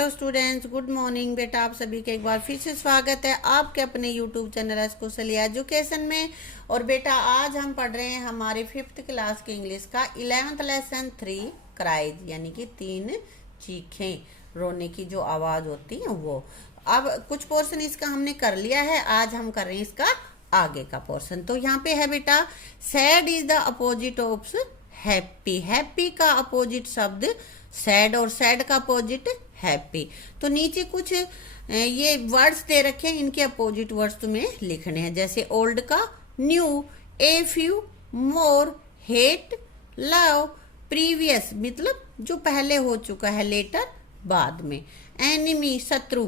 Hello students, good morning. बेटा आप सभी का एक बार फिर से स्वागत है आपके अपने यूट्यूब चैनल एस्कोसली एजुकेशन में। और बेटा आज हम पढ़ रहे हैं हमारे 5th क्लास के इंग्लिश का 11th लेसन 3 क्राइज, यानी कि 3 चीखें, रोने की जो आवाज़ होती है वो। अब कुछ पोर्शन इसका हमने कर लिया है, आज हम कर रहे हैं इसका आगे का पोर्शन। तो यहाँ पे है बेटा, sad is the opposite of happy. Happy का अपोजिट शब्द सैड और सैड का अपोजिट हैप्पी। तो नीचे कुछ ये वर्ड्स दे रखे हैं, इनके अपोजिट वर्ड्स तुम्हें लिखने हैं। जैसे ओल्ड का new, a few, more, hate, love, previous मतलब जो पहले हो चुका है, लेटर बाद में, एनिमी शत्रु,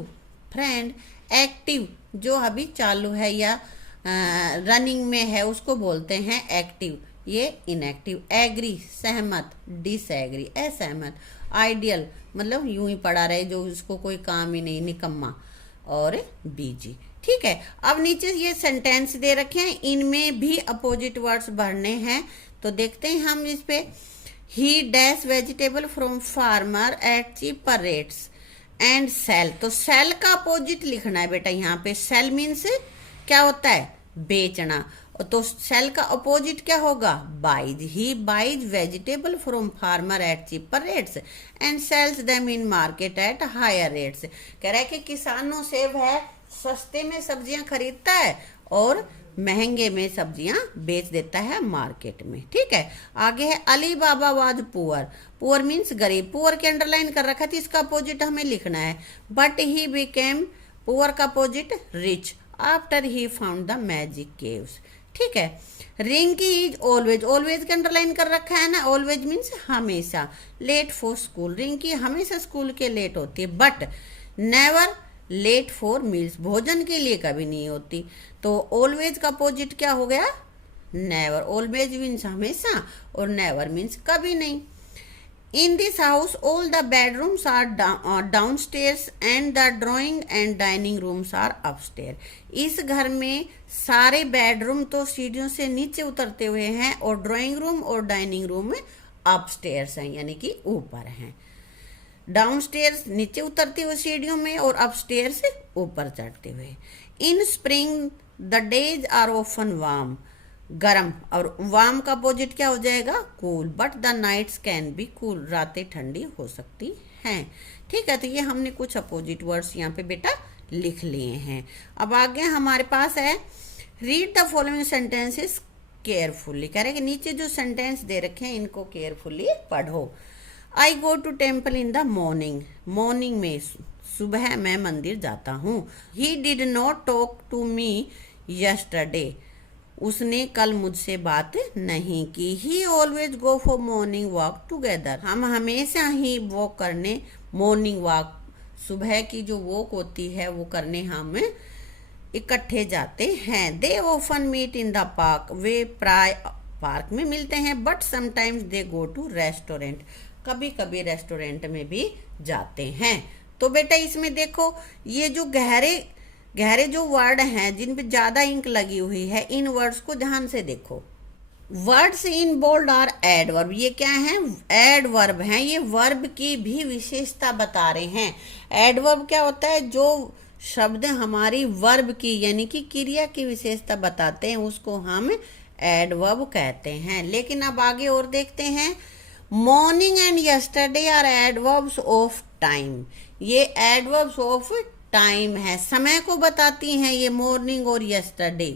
फ्रेंड, एक्टिव जो अभी चालू है या रनिंग में है उसको बोलते हैं एक्टिव, ये इनएक्टिव, एग्री सहमत, डिसएग्री असहमत, आइडियल मतलब यूं ही पड़ा रहे जो उसको कोई काम ही नहीं, निकम्मा, और बीजी। ठीक है, अब नीचे ये सेंटेंस दे रखे हैं, इनमें भी अपोजिट वर्ड्स भरने हैं। तो देखते हैं हम इस पे। He dash vegetable from farmer at cheaper rates and sell. तो सेल का अपोजिट लिखना है बेटा। यहाँ पे सेल मीन्स क्या होता है, बेचना। तो सेल का अपोजिट क्या होगा, buys. He buys vegetable from farmer at cheaper rates and sells them in market at higher rates. कह रहा है कि किसानों से वह सस्ते में सब्जियां खरीदता है और महंगे में सब्जियां बेच देता है मार्केट में। ठीक है, आगे है Ali Baba was poor. Poor means गरीब। पुअर के अंडरलाइन कर रखा था, इसका अपोजिट हमें लिखना है। बट ही बिकेम, पुअर का opposite rich, after he found the magic caves. ठीक है, रिंकी इज ऑलवेज, ऑलवेज के अंडरलाइन कर रखा है ना, ऑलवेज मीन्स हमेशा। लेट फॉर स्कूल, रिंकी हमेशा स्कूल के लेट होती है। But never late for meals, भोजन के लिए कभी नहीं होती। तो ऑलवेज का अपोजिट क्या हो गया, नेवर। ऑलवेज मीन्स हमेशा और नेवर मीन्स कभी नहीं। In this house, all the bedrooms are downstairs and the drawing and dining rooms are upstairs. इस घर में सारे बेडरूम तो सीढ़ियों से नीचे उतरते हुए हैं और ड्राइंग रूम और डाइनिंग रूम अपस्टेयर्स हैं, यानी कि ऊपर हैं। डाउनस्टेयर्स नीचे उतरते हुए सीढ़ियों में और अपस्टेयर्स ऊपर चढ़ते हुए। In spring the days are often warm, गरम, और वार्म का अपोजिट क्या हो जाएगा, cool. But the nights can be cool, रातें ठंडी हो सकती हैं। ठीक है, तो ये हमने कुछ अपोजिट वर्ड्स यहाँ पे बेटा लिख लिए हैं। अब आगे हमारे पास है, read the following sentences carefully. कह रहे हैं कि नीचे जो सेंटेंस दे रखे हैं इनको केयरफुली पढ़ो। I go to temple in the morning, morning में सुबह मैं मंदिर जाता हूँ। He did not talk to me yesterday, उसने कल मुझसे बात नहीं की। He always go for morning walk together, हम हमेशा ही वॉक करने, मॉर्निंग वॉक सुबह की जो वॉक होती है वो करने हम इकट्ठे जाते हैं। They often meet in the park, वे प्राय पार्क में मिलते हैं। But sometimes they go to restaurant, कभी कभी रेस्टोरेंट में भी जाते हैं। तो बेटा इसमें देखो, ये जो गहरे गहरे जो वर्ड हैं जिन पे ज्यादा इंक लगी हुई है, इन वर्ड्स को ध्यान से देखो। Words in bold are adverb, ये क्या है, एडवर्ब हैं। ये वर्ब की भी विशेषता बता रहे हैं। एडवर्ब क्या होता है, जो शब्द हमारी वर्ब की यानी कि क्रिया की विशेषता बताते हैं उसको हम एडवर्ब कहते हैं। लेकिन अब आगे और देखते हैं। Morning and yesterday are adverbs of time, ये एडवर्ब्स ऑफ टाइम है, समय को बताती हैं ये मॉर्निंग और yesterday.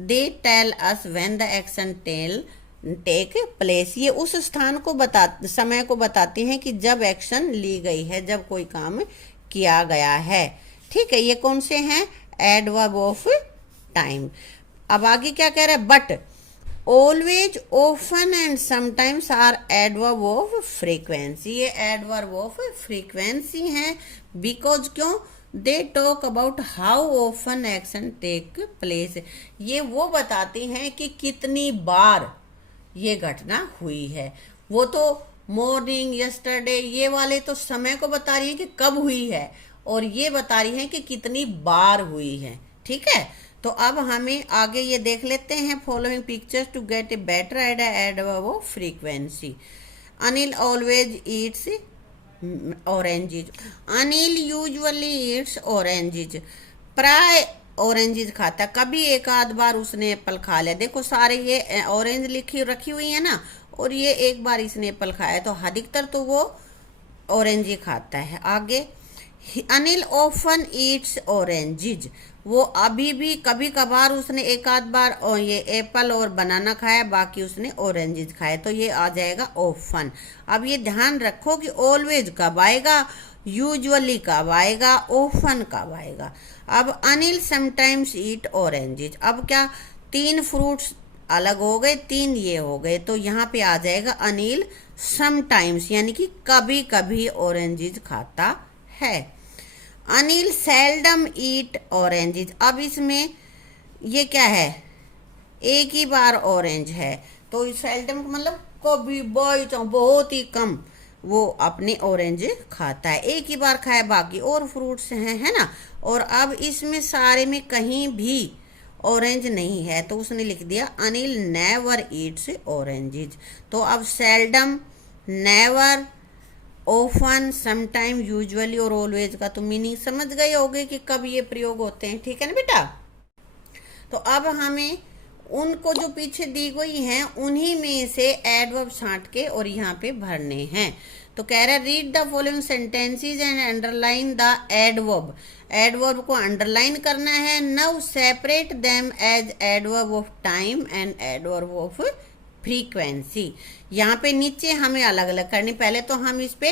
They tell us when the action take place, ये उस स्थान को समय को बताती हैं कि जब एक्शन ली गई है, जब कोई काम किया गया है। ठीक है, ये कौन से हैं, एडवर्ब ऑफ टाइम। अब आगे क्या कह रहा है, but always, often and sometimes are adverb of frequency, ये एडवर्ब ऑफ फ्रीक्वेंसी हैं। बिकॉज क्यों, they talk about how often action take place, ये वो बताती हैं कि कितनी बार ये घटना हुई है। वो तो मॉर्निंग, यस्टरडे, ये वाले तो समय को बता रही है कि कब हुई है, और ये बता रही है कि कितनी बार हुई है। ठीक है, तो अब हमें आगे ये देख लेते हैं। Following pictures to get a better idea adverb of frequency. Anil always eats oranges. Anil usually eats oranges, प्राय ऑरेंजेज खाता, कभी एक आध बार उसने एप्पल खा लिया। देखो सारे ये ऑरेंज लिखी रखी हुई है ना, और ये एक बार इसने एप्पल खाया, तो अधिकतर तो वो ऑरेंज ही खाता है। आगे, अनिल ऑफन ईट्स ऑरेंजेज, वो अभी भी कभी कभार उसने एक आध बार ये एप्पल और बनाना खाया, बाकी उसने ऑरेंजेस खाए, तो ये आ जाएगा ऑफन। अब ये ध्यान रखो कि ऑलवेज कब आएगा, यूजुअली कब आएगा, ऑफन कब आएगा। अब अनिल समटाइम्स ईट ऑरेंजेस, अब क्या तीन फ्रूट्स अलग हो गए, तीन ये हो गए, तो यहाँ पे आ जाएगा अनिल समटाइम्स, यानी कि कभी कभी ऑरेंजेस खाता है। अनिल सेल्डम ईट ऑरेंजेस, अब इसमें ये क्या है, एक ही बार ऑरेंज है, तो सेल्डम मतलब कभी बाई बहुत ही कम वो अपने ऑरेंज खाता है, एक ही बार खाए, बाकी और फ्रूट्स हैं, है ना। और अब इसमें सारे में कहीं भी ऑरेंज नहीं है, तो उसने लिख दिया अनिल नेवर ईट्स ऑरेंजेस। तो अब seldom, never, often, sometime, usually और ऑलवेज का तो मीनिंग समझ गए होगे कि कब ये प्रयोग होते हैं, ठीक है ना बेटा। तो अब हमें उनको जो पीछे दी गई हैं उन्हीं में से एडवर्ब छांट के और यहाँ पे भरने हैं। तो कह रहा है read the following sentences and underline the adverb, adverb को अंडरलाइन करना है। Now separate them as adverb of time and adverb of frequency. यहाँ पे नीचे हमें अलग अलग करनी, पहले तो हम इस पे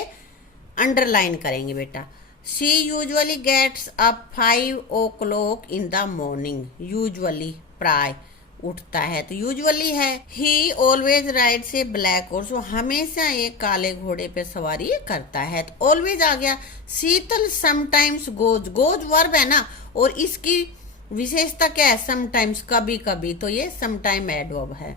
अंडरलाइन करेंगे बेटा। She usually gets up 5 o'clock in the morning, usually प्राय उठता है, तो यूजुअली है। He always rides a black horse, वो हमेशा एक काले घोड़े पे सवारी करता है, तो ऑलवेज आ गया। शीतल समटाइम्स गोज, गोज वर्ब है ना, और इसकी विशेषता क्या है, समटाइम्स कभी कभी, तो ये समटाइम एडवर्ब है।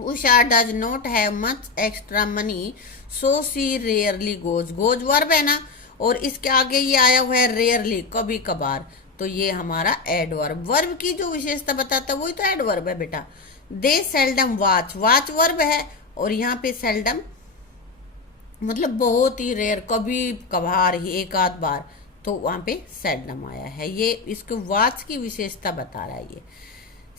Usha does not have much extra money so she rarely goes, goes verb है ना, और इसके आगे ये आया हुआ है रेयरली, कभी कभार, तो ये हमारा एडवर्ब, वर्ब की जो विशेषता बताता है वही तो एडवर्ब है बेटा। दे सेल्डम वॉच, वॉच वर्ब है, और यहाँ पे सेल्डम मतलब बहुत ही रेयर, कभी कभार ही, एक आध बार, तो वहां पे सेल्डम आया है, ये इसको वॉच की विशेषता बता रहा है ये।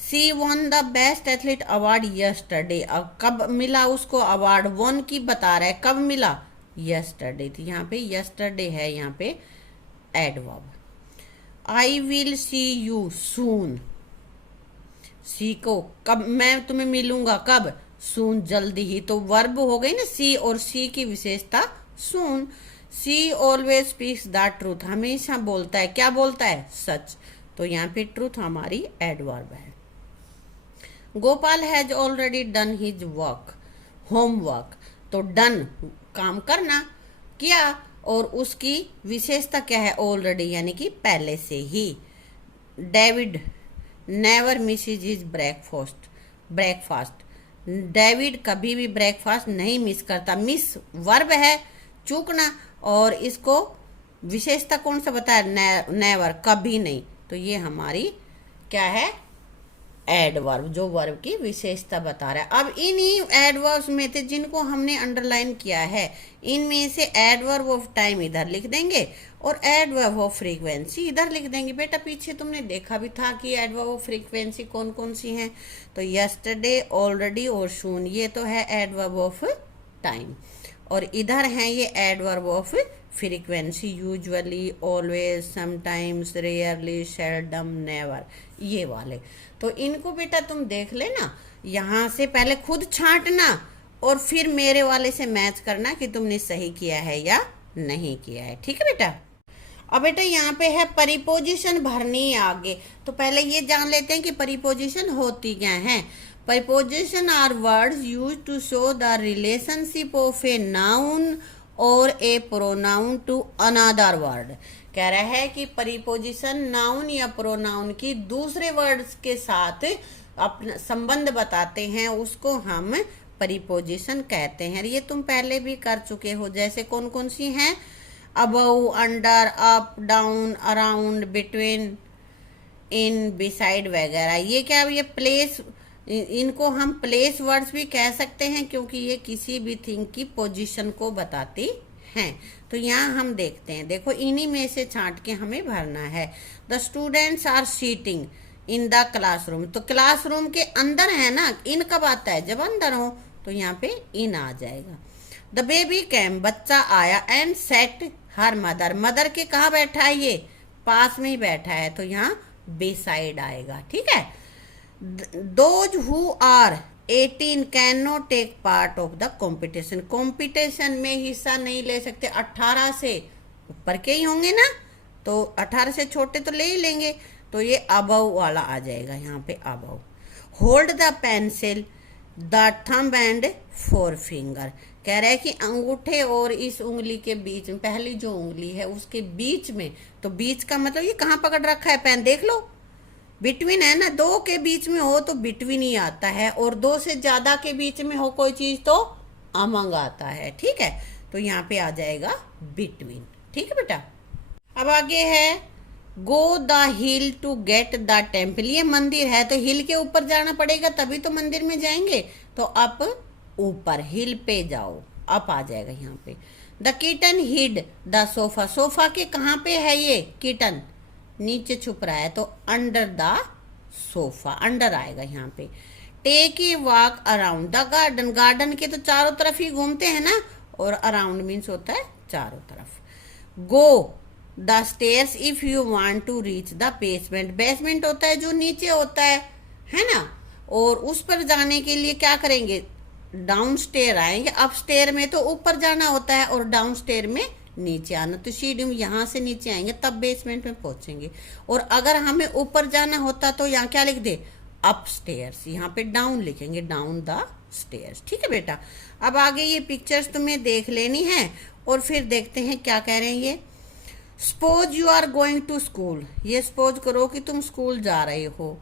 She won the best athlete award yesterday, अब कब मिला उसको अवार्ड, वन की बता रहा है, कब मिला, यस्टरडे, तो यहाँ पे यस्टरडे है, यहाँ पे adverb. I will see you soon, see को कब, मैं तुम्हें मिलूंगा कब, सून जल्दी ही, तो वर्ब हो गई ना सी, और सी की विशेषता सून। सी ऑलवेज स्पीक्स द ट्रूथ, हमेशा बोलता है, क्या बोलता है, सच, तो यहाँ पे ट्रूथ हमारी एडवर्ब है। Gopal has already done his work, homework, तो डन काम करना, किया, और उसकी विशेषता क्या है, ऑलरेडी, यानी कि पहले से ही। David never misses his breakfast, breakfast, David कभी भी ब्रेकफास्ट नहीं मिस करता, मिस वर्ब है, चूकना, और इसको विशेषता कौन सा बताया, नेवर, कभी नहीं, तो ये हमारी क्या है, एडवर्ब, जो वर्ब की विशेषता बता रहा है। अब इन्हीं एडवर्ब्स में थे जिनको हमने अंडरलाइन किया है, इनमें से एडवर्ब ऑफ टाइम इधर लिख देंगे और एडवर्ब ऑफ फ्रीक्वेंसी इधर लिख देंगे। बेटा पीछे तुमने देखा भी था कि एडवर्ब ऑफ फ्रीक्वेंसी कौन कौन सी हैं, तो यस्टरडे, ऑलरेडी और सून, ये तो है एडवर्ब ऑफ टाइम, और इधर हैं ये adverb of frequency, usually, always, sometimes, rarely, seldom, never, ये वाले। तो इनको बेटा तुम देख लेना, यहाँ से पहले खुद छांटना और फिर मेरे वाले से मैच करना कि तुमने सही किया है या नहीं किया है, ठीक है बेटा। अब बेटा यहाँ पे है परिपोजिशन भरनी आगे, तो पहले ये जान लेते हैं कि परिपोजिशन होती क्या है। Preposition are words used to show the relationship of a noun और a pronoun to another word. कह रहा है कि परिपोजिशन नाउन या प्रोनाउन की दूसरे वर्ड्स के साथ अपना संबंध बताते हैं, उसको हम परिपोजिशन कहते हैं। ये तुम पहले भी कर चुके हो, जैसे कौन कौन सी हैं, above, under, up, down, around, between, in, beside वगैरह। ये क्या, ये प्लेस, इनको हम प्लेस वर्ड्स भी कह सकते हैं क्योंकि ये किसी भी थिंग की पोजीशन को बताती हैं। तो यहाँ हम देखते हैं, देखो इन्हीं में से छांट के हमें भरना है। The students are sitting in the classroom, तो क्लासरूम के अंदर है ना, इन कब आता है, जब अंदर हो, तो यहाँ पे इन आ जाएगा। द बेबी कैम, बच्चा आया, and set her mother, mother के कहाँ बैठा है, ये पास में ही बैठा है, तो यहाँ बेसाइड आएगा। ठीक है। Those who are 18 can not take part of the competition, competition में हिस्सा नहीं ले सकते, 18 से ऊपर के ही होंगे ना, तो 18 से छोटे तो ले ही लेंगे, तो ये अबव वाला आ जाएगा यहाँ पे, above. Hold the pencil the thumb and four finger, कह रहा है कि अंगूठे और इस उंगली के बीच में, पहली जो उंगली है उसके बीच में, तो बीच का मतलब ये कहाँ पकड़ रखा है पेन, देख लो, बिटवीन है ना, दो के बीच में हो तो बिटवीन ही आता है, और दो से ज्यादा के बीच में हो कोई चीज तो अमंग आता है। ठीक है, तो यहाँ पे आ जाएगा बिटवीन। ठीक है बेटा। अब आगे है go the hill to get the temple, ये मंदिर है तो हिल के ऊपर जाना पड़ेगा तभी तो मंदिर में जाएंगे, तो अप ऊपर, हिल पे जाओ, अप आ जाएगा यहाँ पे। The kitten hid the sofa, sofa के कहाँ पे है ये किटन, नीचे छुप रहा है, तो अंडर द सोफा, अंडर आएगा यहाँ पे। Take a walk around the garden, garden के तो चारों तरफ ही घूमते हैं ना, और अराउंड मीन्स होता है चारों तरफ। Go the stairs if you want to reach the basement, basement होता है जो नीचे होता है ना, और उस पर जाने के लिए क्या करेंगे, डाउन स्टेयर आएंगे, अप स्टेयर में तो ऊपर जाना होता है और डाउन स्टेयर में नीचे आना, तो सीढ़ी में यहाँ से नीचे आएंगे तब बेसमेंट में पहुंचेंगे। और अगर हमें ऊपर जाना होता तो यहाँ क्या लिख दे, अप स्टेयर्स, यहाँ पे डाउन लिखेंगे, डाउन द स्टेयर्स। ठीक है बेटा। अब आगे ये पिक्चर्स तुम्हें देख लेनी है और फिर देखते हैं क्या कह रहे हैं ये। Suppose you are going to school, ये सपोज करो कि तुम स्कूल जा रहे हो।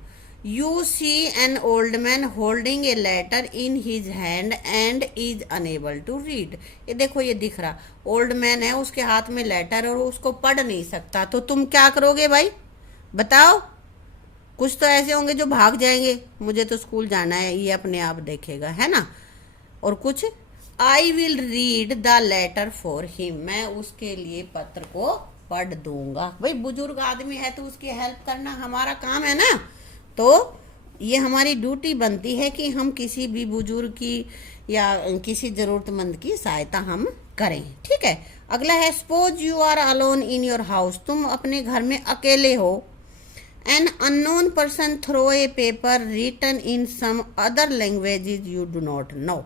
You see an old man holding a letter in his hand and is unable to read, ये देखो ये दिख रहा, ओल्ड मैन है, उसके हाथ में लेटर और उसको पढ़ नहीं सकता, तो तुम क्या करोगे भाई बताओ। कुछ तो ऐसे होंगे जो भाग जाएंगे, मुझे तो स्कूल जाना है, ये अपने आप देखेगा, है ना। और कुछ I will read the letter for him, मैं उसके लिए पत्र को पढ़ दूंगा। भाई बुजुर्ग आदमी है तो उसकी हेल्प करना हमारा काम है ना, तो ये हमारी ड्यूटी बनती है कि हम किसी भी बुजुर्ग की या किसी जरूरतमंद की सहायता हम करें। ठीक है। अगला है suppose you are alone in your house, तुम अपने घर में अकेले हो। An unknown person throw a paper written in some other languages you do not know,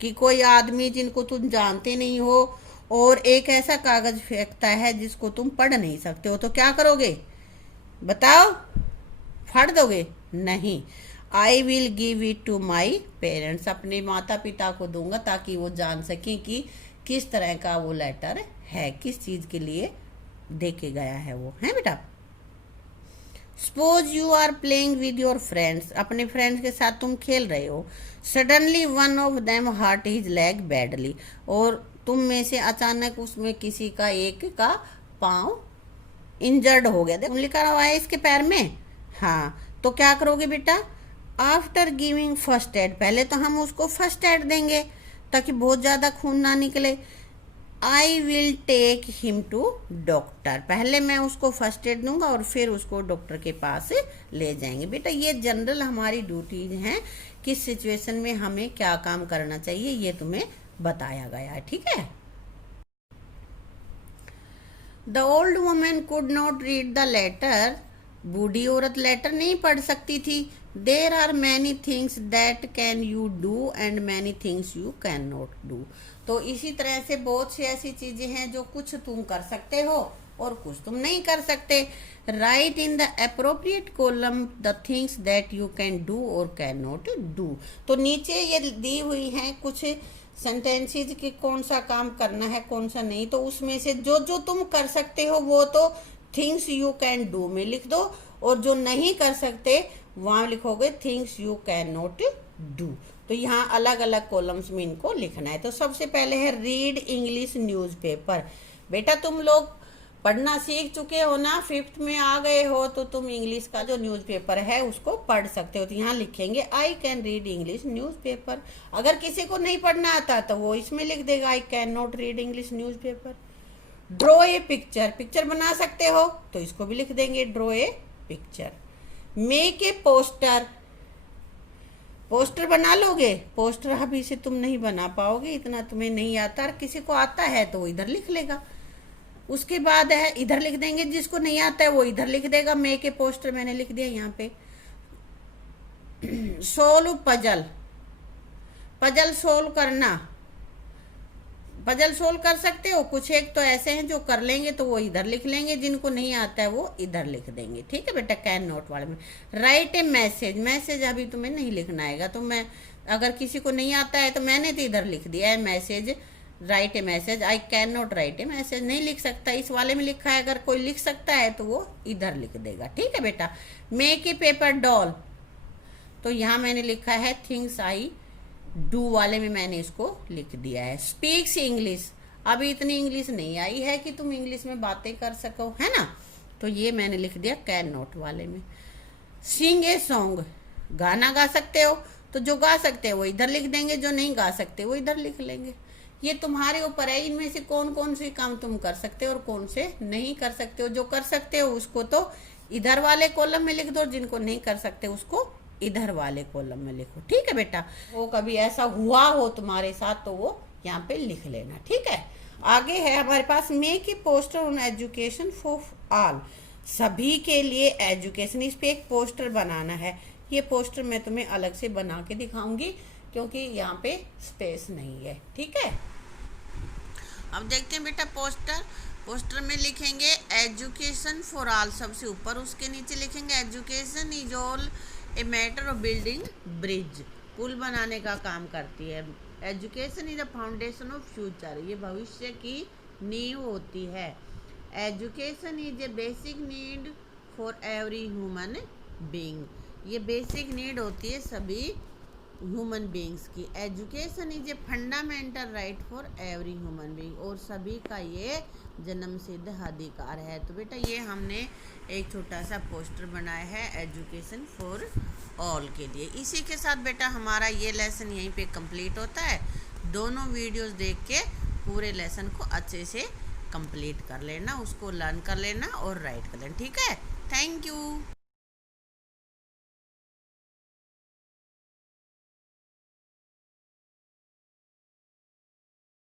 कि कोई आदमी जिनको तुम जानते नहीं हो और एक ऐसा कागज फेंकता है जिसको तुम पढ़ नहीं सकते हो, तो क्या करोगे बताओ, फाड़ दोगे? नहीं। I will give it to my parents, अपने माता पिता को दूंगा ताकि वो जान सकें कि किस तरह का वो लेटर है, किस चीज के लिए देके गया है वो, है बेटा। Suppose you are playing with your friends, अपने फ्रेंड्स के साथ तुम खेल रहे हो। Suddenly one of them hurt his leg badly, और तुम में से अचानक उसमें किसी का एक का पाँव इंजर्ड हो गया, देखो लिखा हुआ है इसके पैर में, हाँ, तो क्या करोगे बेटा, आफ्टर गिविंग फर्स्ट एड, पहले तो हम उसको फर्स्ट एड देंगे ताकि बहुत ज्यादा खून ना निकले। I will take him to doctor, पहले मैं उसको फर्स्ट एड दूंगा और फिर उसको डॉक्टर के पास ले जाएंगे। बेटा ये जनरल हमारी ड्यूटीज हैं, किस सिचुएशन में हमें क्या काम करना चाहिए ये तुम्हें बताया गया है। ठीक है। The old women could not read the letter, बूढ़ी औरत लेटर नहीं पढ़ सकती थी। There are many things that can you do and many things you can not do, तो इसी तरह से बहुत सी ऐसी चीजें हैं जो कुछ तुम कर सकते हो और कुछ तुम नहीं कर सकते। Right in the appropriate column the things that you can do और कैन नॉट डू, तो नीचे ये दी हुई हैं कुछ सेंटेंसेज कि कौन सा काम करना है कौन सा नहीं, तो उसमें से जो जो तुम कर सकते हो वो तो थिंग्स यू कैन डू में लिख दो, और जो नहीं कर सकते वहां लिखोगे things you can not do. तो यहाँ अलग अलग कॉलम्स में इनको लिखना है। तो सबसे पहले है रीड इंग्लिश न्यूज़पेपर, बेटा तुम लोग पढ़ना सीख चुके हो ना, 5th में आ गए हो, तो तुम इंग्लिश का जो न्यूज़पेपर है उसको पढ़ सकते हो। तो यहाँ लिखेंगे I can read English newspaper. अगर किसी को नहीं पढ़ना आता तो वो इसमें लिख देगा I can not read English newspaper. Draw a picture, picture बना सकते हो तो इसको भी लिख देंगे draw a picture. Make a poster, poster बना लोगे? पोस्टर अभी से तुम नहीं बना पाओगे, इतना तुम्हें नहीं आता। और किसी को आता है तो वो इधर लिख लेगा। उसके बाद है इधर लिख देंगे, जिसको नहीं आता है वो इधर लिख देगा। मेक ए पोस्टर मैंने लिख दिया यहाँ पे। सोल्व पजल, पजल सोल्व करना, पजल सोल्व कर सकते हो। कुछ एक तो ऐसे हैं जो कर लेंगे तो वो इधर लिख लेंगे, जिनको नहीं आता है वो इधर लिख देंगे। ठीक है बेटा, कैन नोट वाले में। राइट ए मैसेज, मैसेज अभी तुम्हें नहीं लिखना आएगा, तो मैं अगर किसी को नहीं आता है तो मैंने तो इधर लिख दिया है message. Right A message, I can not right A message नहीं लिख सकता, इस वाले में लिखा है। अगर कोई लिख सकता है तो वो इधर लिख देगा। ठीक है बेटा। मेक ए पेपर डॉल, तो यहाँ मैंने लिखा है थिंग्स आई डू वाले में मैंने इसको लिख दिया है। स्पीक्स इंग्लिश, अभी इतनी इंग्लिश नहीं आई है कि तुम इंग्लिश में बातें कर सको, है ना, तो ये मैंने लिख दिया कैन नॉट वाले में। सिंग ए सॉन्ग, गाना गा सकते हो, तो जो गा सकते हो वो इधर लिख देंगे, जो नहीं गा सकते वो इधर लिख लेंगे। ये तुम्हारे ऊपर है, इनमें से कौन कौन से काम तुम कर सकते हो और कौन से नहीं कर सकते हो। जो कर सकते हो उसको तो इधर वाले कॉलम में लिख दो, जिनको नहीं कर सकते उसको इधर वाले कॉलम में लिखो। ठीक है बेटा। वो कभी ऐसा हुआ हो तुम्हारे साथ तो वो यहाँ पे लिख लेना। ठीक है। आगे है हमारे पास make a poster on education for all, सभी के लिए एजुकेशन, इस पे एक पोस्टर बनाना है। ये पोस्टर मैं तुम्हें अलग से बना के दिखाऊंगी क्योंकि यहाँ पे स्पेस नहीं है। ठीक है। अब देखते हैं बेटा पोस्टर। पोस्टर में लिखेंगे एजुकेशन फॉर ऑल सबसे ऊपर, उसके नीचे लिखेंगे education is all a matter of building bridge, पुल बनाने का काम करती है। Education is the foundation of future, ये भविष्य की नींव होती है। Education is a basic need for every human being, ये बेसिक नीड होती है सभी ह्यूमन बीइंग्स की। Education is a fundamental right for every human being, और सभी का ये जन्म सिद्ध अधिकार है। तो बेटा ये हमने एक छोटा सा पोस्टर बनाया है एजुकेशन फॉर ऑल के लिए। इसी के साथ बेटा हमारा ये लेसन यहीं पे कंप्लीट होता है। दोनों वीडियोस देख के पूरे लेसन को अच्छे से कंप्लीट कर लेना, उसको लर्न कर लेना और राइट कर लेना। ठीक है। Thank you.